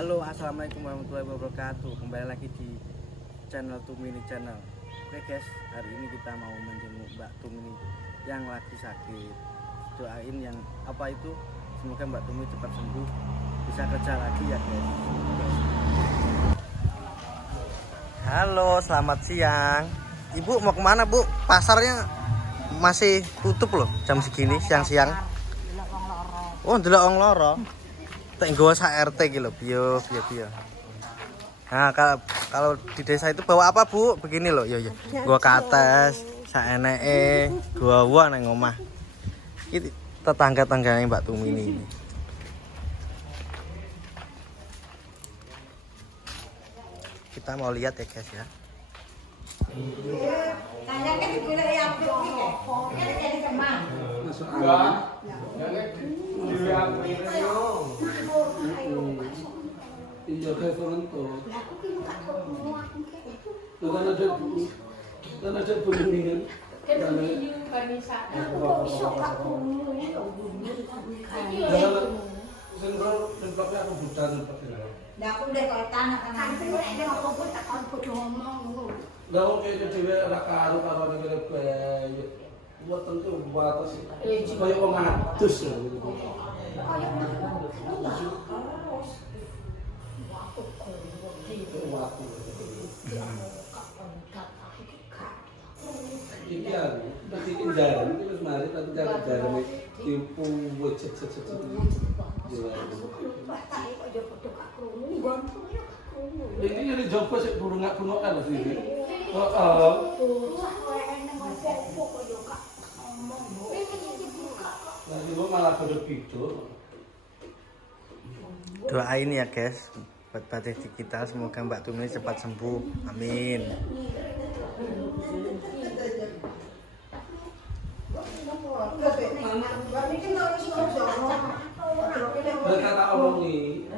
Halo, assalamualaikum warahmatullahi wabarakatuh. Kembali lagi di channel Tumini Channel. Oke guys, hari ini kita mau menjenguk Mbak Tumini yang lagi sakit. Doain yang apa itu, semoga Mbak Tumini cepat sembuh, bisa kerja lagi ya guys. Halo, selamat siang. Ibu mau kemana Bu? Pasarnya masih tutup loh jam segini siang-siang. Oh, ndelok wong loro. Tak nggawa sak RT gitu, piye. Nah, kalau di desa itu bawa apa, Bu? Begini loh, yo. Gua ke atas, sak eneke, gua nang omah. Iki tetangga-tanggane Mbak Tumini ini. Kita mau lihat ya, guys ya. Iya telepon tuh. Dan ada bunyian. Aku udah kalau tanah kan aku takon kudu ngomong. Lah oke dhewe ora karo ngene bae. Buat tentu batas supaya wong adus ya. Iki ya, iki jaran iki wis mari tapi jaran tipu wujud. Ini yang dijopo sik burung-burungan lho iki. Heeh. Nanti gua malah pada video. Doain ya, guys, buat batik kita, semoga Mbak Tumini cepat sembuh. Amin. Berkata omong nih.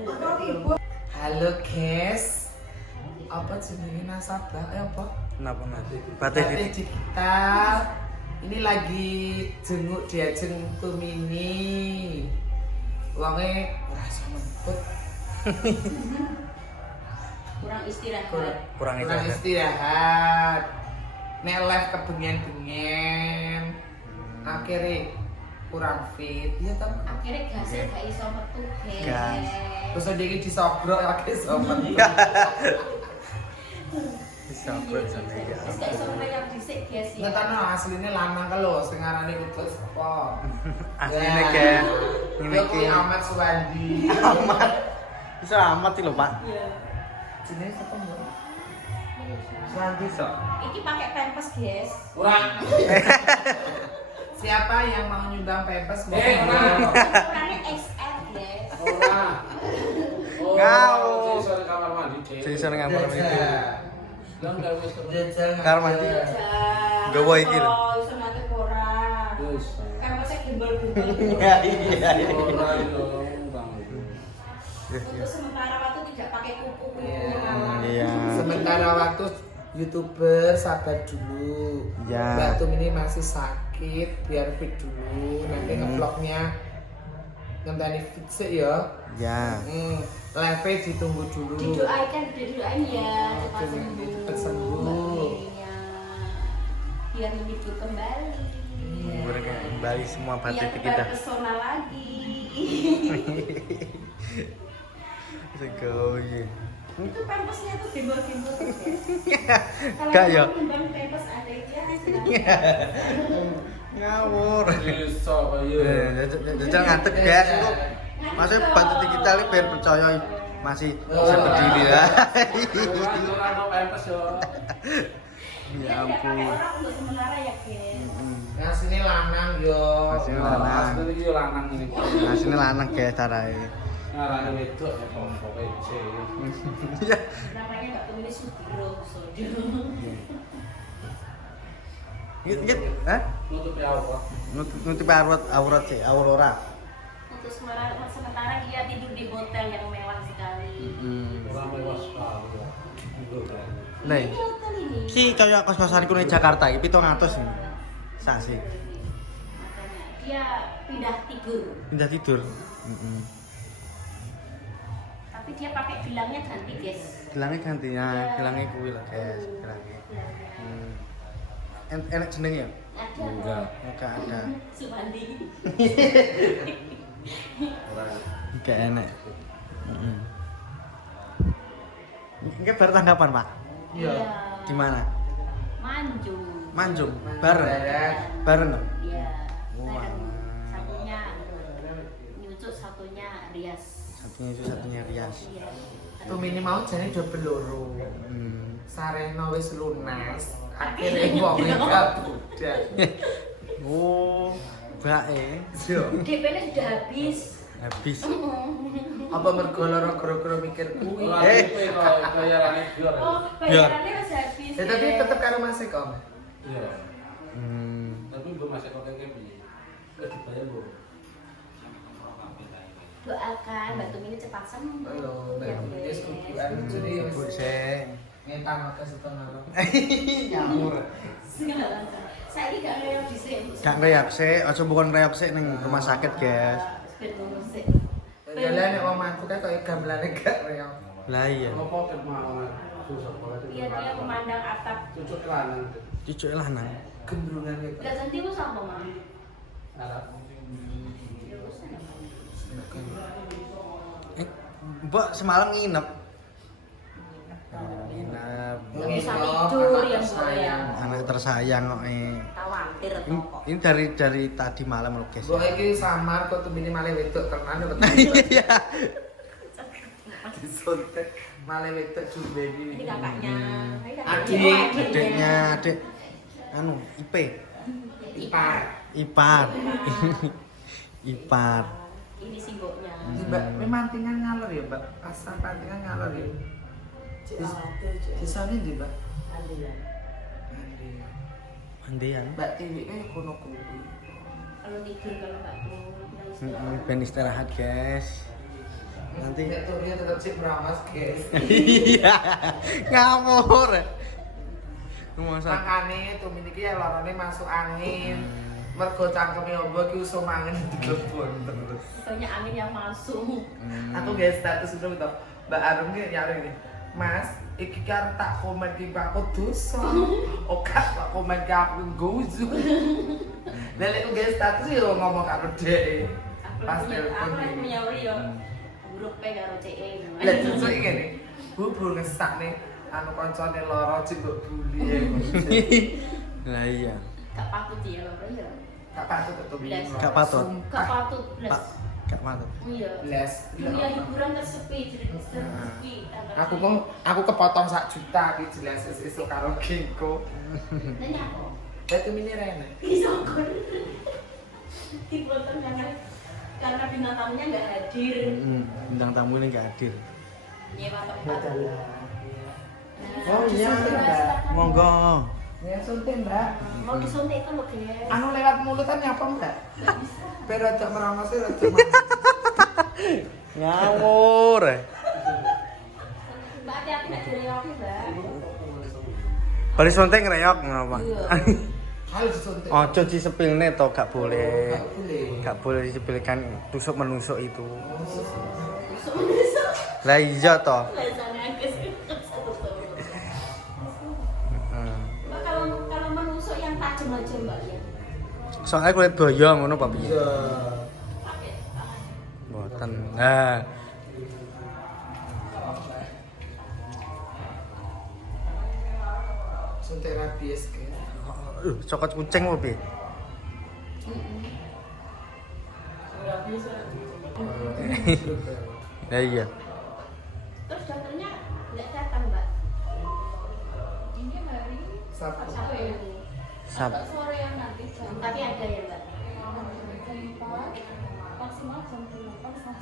Halo guys, apa jenenge nasabah? Apa? Kenapa batik digital. Ini lagi jenguk diajeng Tumini. Wonge ora sememput. kurang istirahat. Nek live kebengen-bengen. Akhirnya kurang fit. Iya toh? Akhirnya gasnya gak iso metu, Gas. guys. Terus dia disobrok akeh sopan. bisa bersama ya. Wis gak iso bayar dhisik, guys ya. Ngetano asline lanang ka lho sing arane kudu sport. Aslinya kayak ini Yo kuwi Ahmad Suwandi. amat. Bisa amat sih loh, Pak. Iya. Jenenge sapa mbok? Suwandi sok. Iki pakai pampers, guys. Kurang. Siapa yang mau nyumbang pampers? Ukurannya XL, guys. Ngau. Sore kamar mandi. Sisa nang kamar mandi. Lah enggak wis Kamar mandi. Gawa iki lho. Iso nate ora. Wis. Pampersnya gimbal-gimbal. Iya. Untuk sementara waktu tidak pakai kuku. Iya. Sementara waktu YouTuber sabar dulu. Ya. Mbak Tumini masih sakit, biar fit dulu. Nanti ngevlognya ngenteni fit sih ya. Ya. Live ditunggu dulu. Didoain ya, cepat sembuh. Cepat sembuh. Iya. Biar menghibur kembali. Kembali semua Biar batik kita. terpesona lagi. Segoye. Itu pampersnya tuh gimbal-gimbal. Kalau Gak ya? timbang pampers ada itu Iya. Ngawur. Iso kaya. Jajal ngantek guys itu. Maksudnya batik kita ini biar percaya masih bisa berdiri ya. Ora pempes yo. Ya ampun. Orang untuk sementara ya, guys. Nah sini lanang yo. Masih lanang. Asline iki yo lanang ini. Nah sini lanang guys caranya. Ngarane wedok ya pompoke C. Iya. Namanya Mbak Tumini Sudiro Sodio. Git, hah? Nutupi aurat. Nutup aurat sih, aurora. Untuk sementara dia tidur di hotel yang mewah sekali. Ora mewah sekali ya. Nah, Ini hotel ini. ki kaya kos-kosanku ning Jakarta iki 700 ini. Sasi. Makanya dia pindah tidur. Pindah tidur. Tapi Tapi dia pakai gelangnya ganti, guys. Gelangnya gantinya, gelangnya kuwi lah, guys. Gelangnya. Enak jenenge ya? Ada. Enggak. Enggak ada. Sumandi. Enggak enak. Ini baru tanggapan, Pak. Iya. Di mana? Manjung. Manjung. Bareng. Bareng. Bareng dong. Iya. Wah. Bareng. Satunya nyucuk, satunya rias. Satunya itu satunya Rias. Iya. Tuh minimal jane do peloro. Sareno wis lunas. Akhirnya wong kabudal. Oh, bae. DP-nya sudah habis. Habis. Apa mergo lara gara-gara mikir kuwi? Bayarannya biar. Oh, bayarannya masih habis. Tapi tetep karo Mas Eko. Iya. Hmm. Tapi belum masih pakai kepi. Dibayar belum? Doakan Mbak Tumi ini cepat sembuh. Halo, Mbak Tumi wis kuduan jadi wis Bu sik. ngetang maka setengah. Nyamur. Saya ini gak ngeyok di sini. Gak reak sik, aja bukan reak sik ning rumah sakit, guys. Biar ngurus sih. Dalan nek wong mantu kae koyo gamelane gak reok. Lah iya. Apa kemauan? Susah banget. Biar dia memandang atap. Cucuk lanang. Cucuk lanang. Gendrungan gitu. Gak ganti lu sama mama. Arab. Mbak semalam nginep. Nginep. Gak bisa tidur yang sayang. Anak tersayang kok Khawatir ini, kok. ini dari tadi malam loh, guys. Gue iki samar kok tuh minimal wedok tenan kok. Iya. Disontek malah wedok jumbe Ini iki. kakaknya. Adiknya, adik anu IP. Ipar. Ipar. Ipar. Ini singgoknya. Mbak, memantingan ngalor ya, Mbak. Pasang pantingan ngalor ya. Sisane ndi, Mbak? Alhamdulillah. Mandian. Mbak Tiwi kayak kono kuwi. Kalau tidur kalau nggak mau Ben istirahat, guys. Nanti tuh dia tetap sih beramas, guys. iya. Ngawur. Masa Makane tuh iki ya lorone masuk angin. Mergo cangkeme ombo ki usum angin diglebon terus. Soalnya angin yang masuk. Aku guys status itu gitu. Mbak Arum ki nyari ini. Mas, iki kan tak komen ki aku dosa. Oke, tak komen ki aku gozu. Dan itu guys status yo ngomong karo dhek. Pas telepon Aku ini. menyawari yo. Buruk pe karo CE. Lah justru ngene. Bubur ngesak nih anu koncone loro cimbok buli ya. lah iya. Gak patut ya lho ya. Gak patut ketemu. Gak patut. Gak patut Pak, plus. gak patut. Iya. Les. Dunia hiburan tersepi, jadi tersepi. Aku kepotong 1 juta iki jelas esuk karo Gengko. Nanya aku. Dadi mini rene. Disokor. Dipotong karena bintang tamunya nggak hadir. Bintang tamu ini gak hadir. Nyewa tempat. Oh iya, Mbak. Monggo. Ya suntik, Mbak. Mau disuntik itu loh, guys. Anu lewat mulutan nyapa, Mbak? Nggak bisa. Pero aja merangosnya aja. Ngawur. Mbak hati-hati nggak direoki, Mbak. Bari suntik ngreyok ngono, Pak. Iya. Harus disuntik. Ojo disepilne to, gak boleh. Gak boleh. Gak boleh disepilkan tusuk menusuk itu. Besok-besok. Lah iya to. Biasanya aku sih. Heeh. Mbak, kalau menusuk yang tajam aja, Mbak ya. Soalnya kulit boyo ngono Pak piye? Iya. Pakai tangan. Mboten. Nah, Suntik rabies kayak. cokot kucing apa piye? Nggak bisa. Lah iya. Terus dokternya nggak datang, Mbak. Ini hari Sabtu. Sabtu ya ini. Sab. Sore yang nanti jam. Tapi ada ya, Mbak. Jam 4 maksimal jam 8 setengah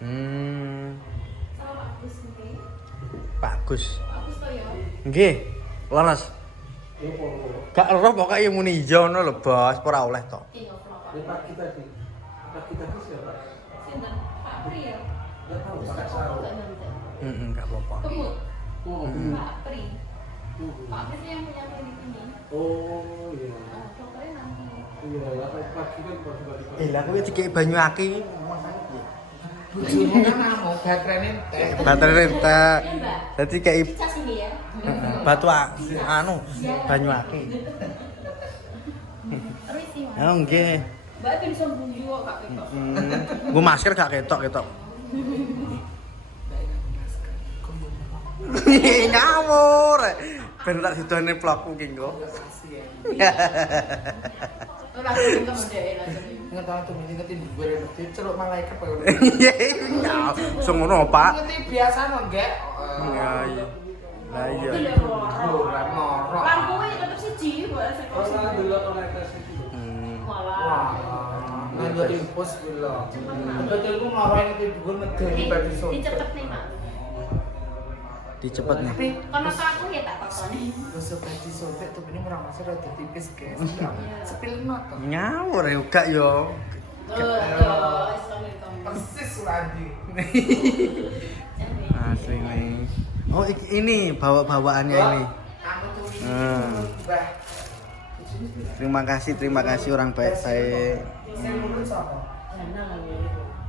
9. Sama Pak Gus nih. Pak Gus. Pak Gus tuh ya. Nggih. Leres. Gak roh pokoke muni ijo ngono lho, Bos. Ora oleh to. Iya, Pak. Ini Pak kita di. Pak kita di siapa? Sinten? Pak Pri ya. Enggak tahu Pak Nggak Sarul. nggak nanti. Gak apa-apa. Kemut. Oh, Pak Pri. Pak Pri yang punya klinik ini. oh iya. Dokternya nanti. Iya, ya Pak kita kan baru-baru. Lah kuwi dikek banyu aki. Bojomu kan anu baterainya entek. Baterai entek. Ya, Mbak. Jadi kayak Cas ini ya. batu anu banyu akeh. Terus sih, Mas. Oh nggih. Mbak ben iso guyu kok gak ketok. Gue masker gak ketok. Ngawur. Ben tak sidone vlogku ki engko. Ora kuwi kamu dhewe langsung. Nggak tahu tuh ngerti gue ngerti celuk malaikat apa Iya, ngawur. Sing ngono, Pak. ngerti biasa no enggak Iya. Lah iya. Itu lho Ora norok. lampunya tetep siji kok Ora delok konektor iki. Walah. Wah, nggak impos gila. Betul gue ngarahin ngerti gue medeni bagi sobat. Dicepet nih, Mak. Dicepet nih. Tapi Kono aku ya tak takoni. Gosok baju sobek tuh ini merang masih rada tipis guys. Sepil mata. Ngawur ya gak yo. Assalamualaikum. Persis Suradi. Asli nih. Oh ini bawa-bawaannya ini. Aku tuh Hmm. bah. Terima kasih orang baik-baik. Saya nurut siapa?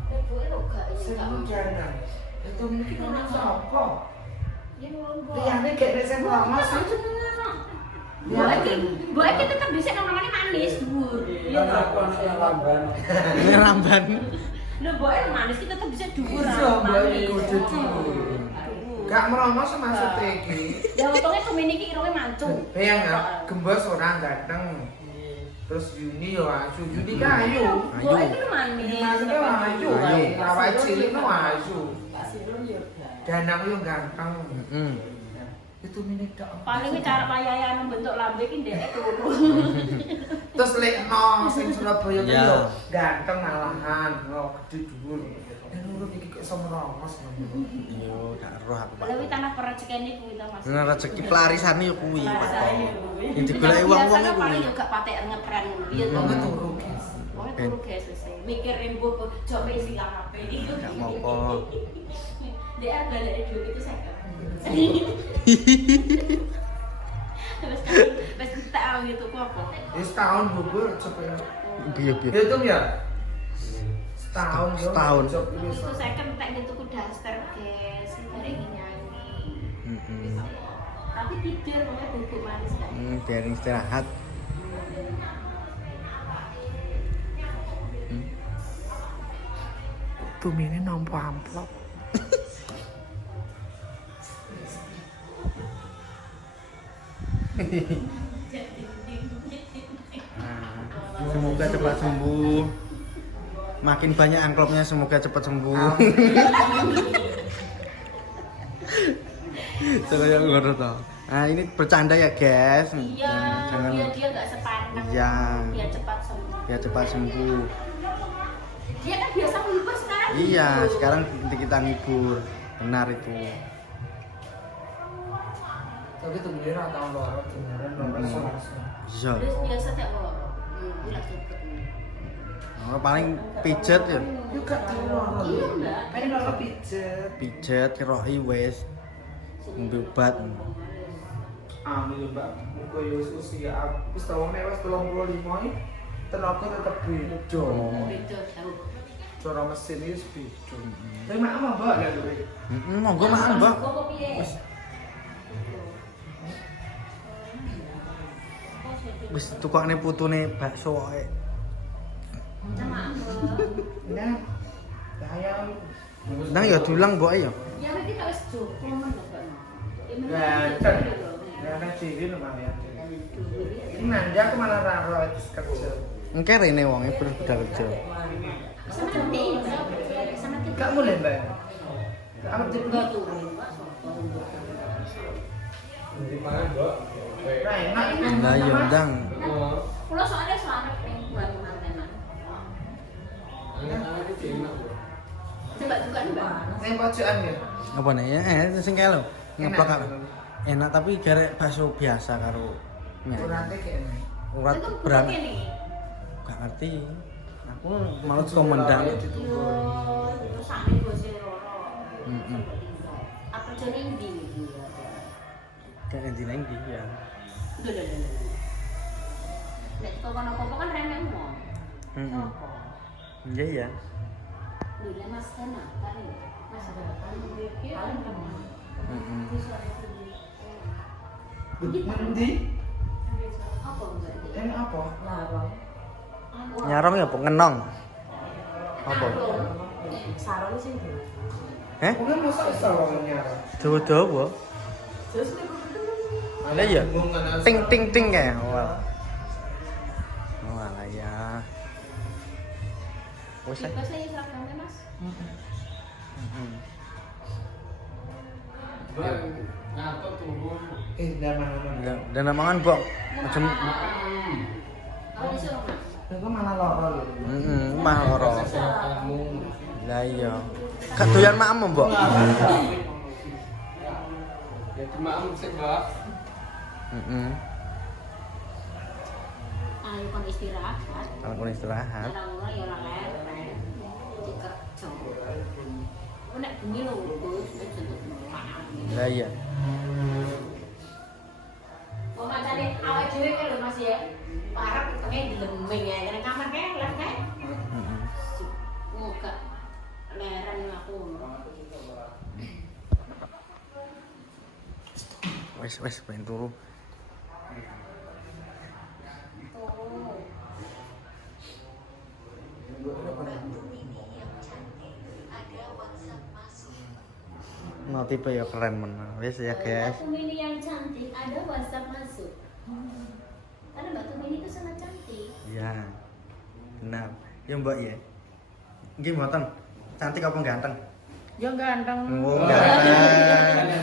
Ibuke kok gak ini Saya gak. nurut Jana. Itu mungkin nurut siapa? Ya nurun kok. Liane kayak desa lama sih. Mbok iki tetep dhisik namanya manis, Bur. Iya Ana toh? apa yang lamban. Ini ramban. Lho mbok iki manis kita tetep bisa dhuwur. Iya, Mbak, iki kudu dhuwur. Gak merono maksud iki. Ya untungnya kemini iki irunge mancung. Bayang nggak? Gembos orang ganteng. Terus Yuni yo ayu, Yuni kan ayu. Mbok iki manis. Maksudnya ayu, Ayu. awak cilik no ayu. Dan aku yang ganteng. Itu mini tok. Paling cara payayan bentuk lambe iki ndek turu. Terus lekno sing Surabaya ku Ya. yo ganteng malahan, oh gede dhuwur. Dan urut iki kok iso merongos ngono. Yo gak roh aku Pak. Lalu tanah perejekene kuwi ta Mas. Nah rezeki pelarisane yo kuwi Pak. Rasane Yang digoleki wong-wong Biasanya kuwi. paling yo gak patek ngetren ngono. Iya to. Wong turu, guys. Wong turu guys wis. Mikirin mbok jope isi HP iki. Gak mau-mau. Dia balik duit itu 50. Wes tak gitu kok apa? Wis tahun bubur cepet. Biyo. Hitung ya? Setahun yo. Setahun. Itu saya kan tak gitu ku daster guys, dari nyanyi. Tapi tidur pokoknya bubuk manis kan. Biar istirahat. Tumine nampa amplop. Semoga cepat sembuh. Makin banyak amplopnya semoga cepat sembuh. Coba yang ngono toh. Nah, ini bercanda ya, guys. Iya, Jangan dia nggak sepaneng. Iya. Dia cepat sembuh. ya cepat sembuh. Dia kan biasa ngibur sekarang. Iya, gitu. sekarang kita ngibur. Benar itu. Tapi tumbuhnya ra tau loro beneran nomor Iya. Terus biasa tak loro. Bulat cepet. Oh, paling pijet ya. Yuk gak tau loro. Iya, Mbak. Pengen loro pijet. Pijet kerohi wes. Ngombe obat. Amin Mbak. Muga yo wis usia wis tau nek wis 35 iki tenaga tetep beda. Beda jauh. Cara mesin iki wis beda. Tapi mak mah Mbak ya lho. Monggo makan, Mbak. Kok piye? Wis tukokne putune bakso wae. Sama Nah. Saya Nang ya dulang mbok ya. ya nanti tak wis joko men lho, Mbak. ganteng. Ya nek cilik lumayan. Ini nanti aku malah raro itu kerja. Engke rene wonge bener-bener kerja. Sama nanti, sama nanti. Gak mulai Mbak. Aku Enggak turun. Di mana, Mbak? Nah, enak ini. Lah ya ndang. Pulau soalnya selamat pengen buat mantenan. Coba juga nih, Mbak. Ning pojokan ya. Apa nih ya? Sing kae lho. Ngeplok Enak. karo. Enak tapi garek bakso biasa karo mie. Kurangnya kayak ini. Urat Itu berang. bentuknya nih. Gak ngerti. Aku malah komendang. Yo, terus sampe bose loro. Heeh. Apa jane ndi? Kayak endi nang ndi ya. Lho. Nek kok kono apa kan remeh wong. Heeh. Iya ya. Dulu mas kena, kali mas ada paling kena. Mm-mm. Nanti Apa enggak dia? yang apa? Nyarong ya apa ngenong? Apa? Sarung sih dulu. Eh? Bukan masa salonnya. Dawa-dawa. Lah iya. Ting ting ting kayak awal. Oh alah ya. Wes. Kita saya seragamnya mas. Ngatok turun. Dah mana? Dan namangan kok macam Kalau disuruh mas. Itu mana loro? mah loro. Kamu. Lah iya. Gak doyan makmu, Mbok. Ya cuma sih, Mbak. Ayo kon istirahat. Aku istirahat. Orang-orang ya orang lereng. Dikerja. Nek bengi lho, Gus, wis jentut makan. Lah iya. Oh, macane awake dhewe kan lho Mas ya. Parek pengen dilemeng ya, karena kamar kan lek kan. Muga leren aku. Wes pengen turu. Oh. Notipe ya keren men. Wes ya guys. Batu mini yang cantik, ada WhatsApp masuk. Karena batu mini itu sangat cantik. Iya. Benar. Ya Mbak ya. Nggih mboten. Cantik apa ganteng? Ya ganteng. Oh, ganteng.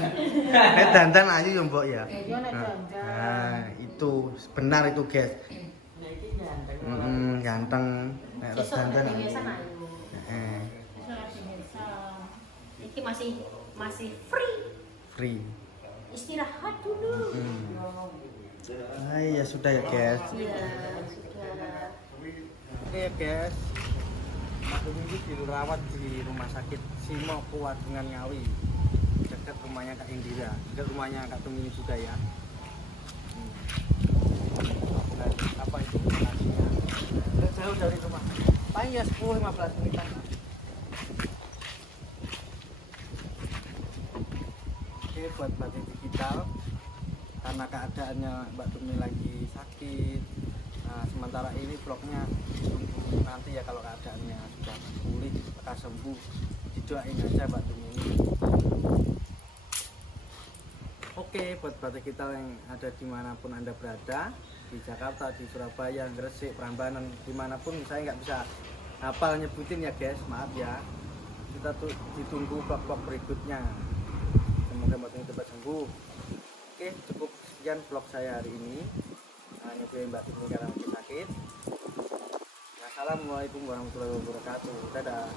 Nek dandan ayu ya Mbak ya. Ya nek dandan. Nah, itu benar itu guys. Nah iki ganteng. Ganteng. Nek terus Besok dandan. ada biasa ayu. Heeh. Iso lagi biasa. Ini masih Free. istirahat dulu. Ah, ya sudah ya guys. Iya, sudah. Oke guys. Aku minggu dirawat di rumah sakit Simo Kuwadungan Ngawi, dekat rumahnya Kak Indira, dekat rumahnya Kak Tumini juga ya. Nah, apa itu lokasinya? Nggak jauh dari rumah. Paling ya 10-15 menit. Oke, buat Mbak Titi Digital, karena keadaannya Mbak Tumi lagi sakit. Nah, sementara ini vlognya tunggu nanti ya kalau keadaannya sudah pulih, lekas sembuh, didoain aja Mbak Tumi ini. Oke, buat batik kita yang ada dimanapun Anda berada, di Jakarta, di Surabaya, Gresik, Prambanan, dimanapun saya nggak bisa hafal nyebutin ya guys, maaf ya. Kita tuh ditunggu vlog-vlog berikutnya. Semoga Mbak Tumi cepat sembuh. Oke, cukup sekian vlog saya hari ini. Nyobain Mbak Tumi karena masih sakit. Assalamualaikum warahmatullahi wabarakatuh. Dadah.